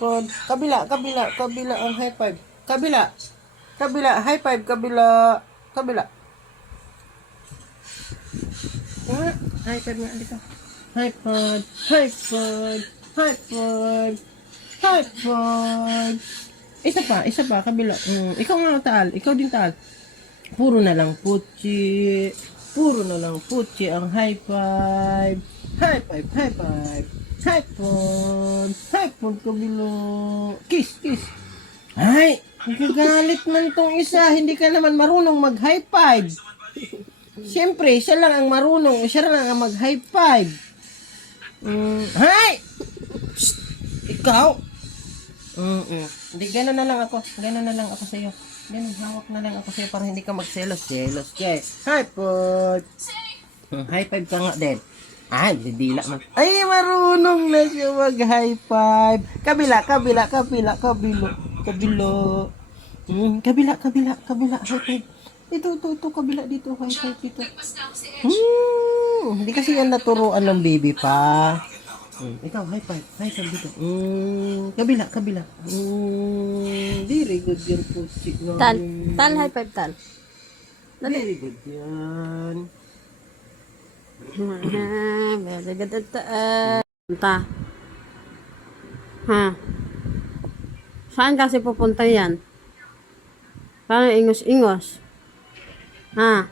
iPhone. Kabila, kabila, kabila ang high five. Kabila. Kabila, high five, kabila. Kabila. High five nga dito. High five, high five, high five, high five. Isa pa, kabila. Ikaw nga taal, ikaw din taal. Puro na lang putsi. Puro na lang putsi ang high five. High five, high five. High five. High five, kabila. Kiss, kiss. Ay, nagagalit man tong isa. Hindi ka naman marunong mag-high five. Siyempre, siya lang ang marunong. Siya lang ang mag-high five. Hay! Psst! Ikaw? Hindi, gano'n na lang ako. Gano'n na lang ako sa'yo. Ganun, hawak na lang ako sa'yo para hindi ka magselos-selos. Okay. High five! High five ka nga din. Ay, dila man. Ay, marunong na siya mag-high five. Kabila, kabila, kabila, kabilo. Kabilo. Kabila, kabila, kabila. High five. Ito, kabila dito. High five dito. Hindi kasi yan naturuan ng baby pa. Ikaw, high five. High five dito. Kabila, kabila. Very good yan po. Tal, high five, tal. Very good yan. Very good. Punta. Ha? Saan kasi pupunta yan? Parang ingos-ingos. Ha?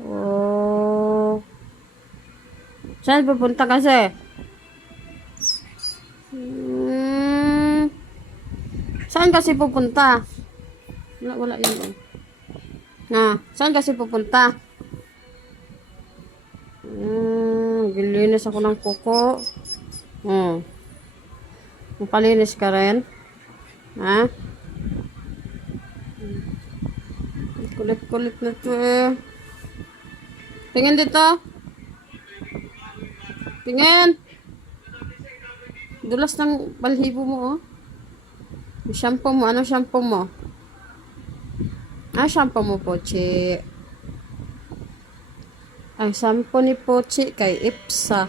Oh. Saan pupunta kasi? Saan kasi pupunta? Wala yun. Na, saan kasi pupunta? Gilinis ako ng kuko. Palinis ka rin? Ha? Kulit-kulit na to eh. Tingin dito. Tingin. Dulas ng balhibo mo oh. Yung shampoo mo. Anong shampoo mo? Shampoo mo Pochi. Ang shampoo ni Pochi kay Ipsa.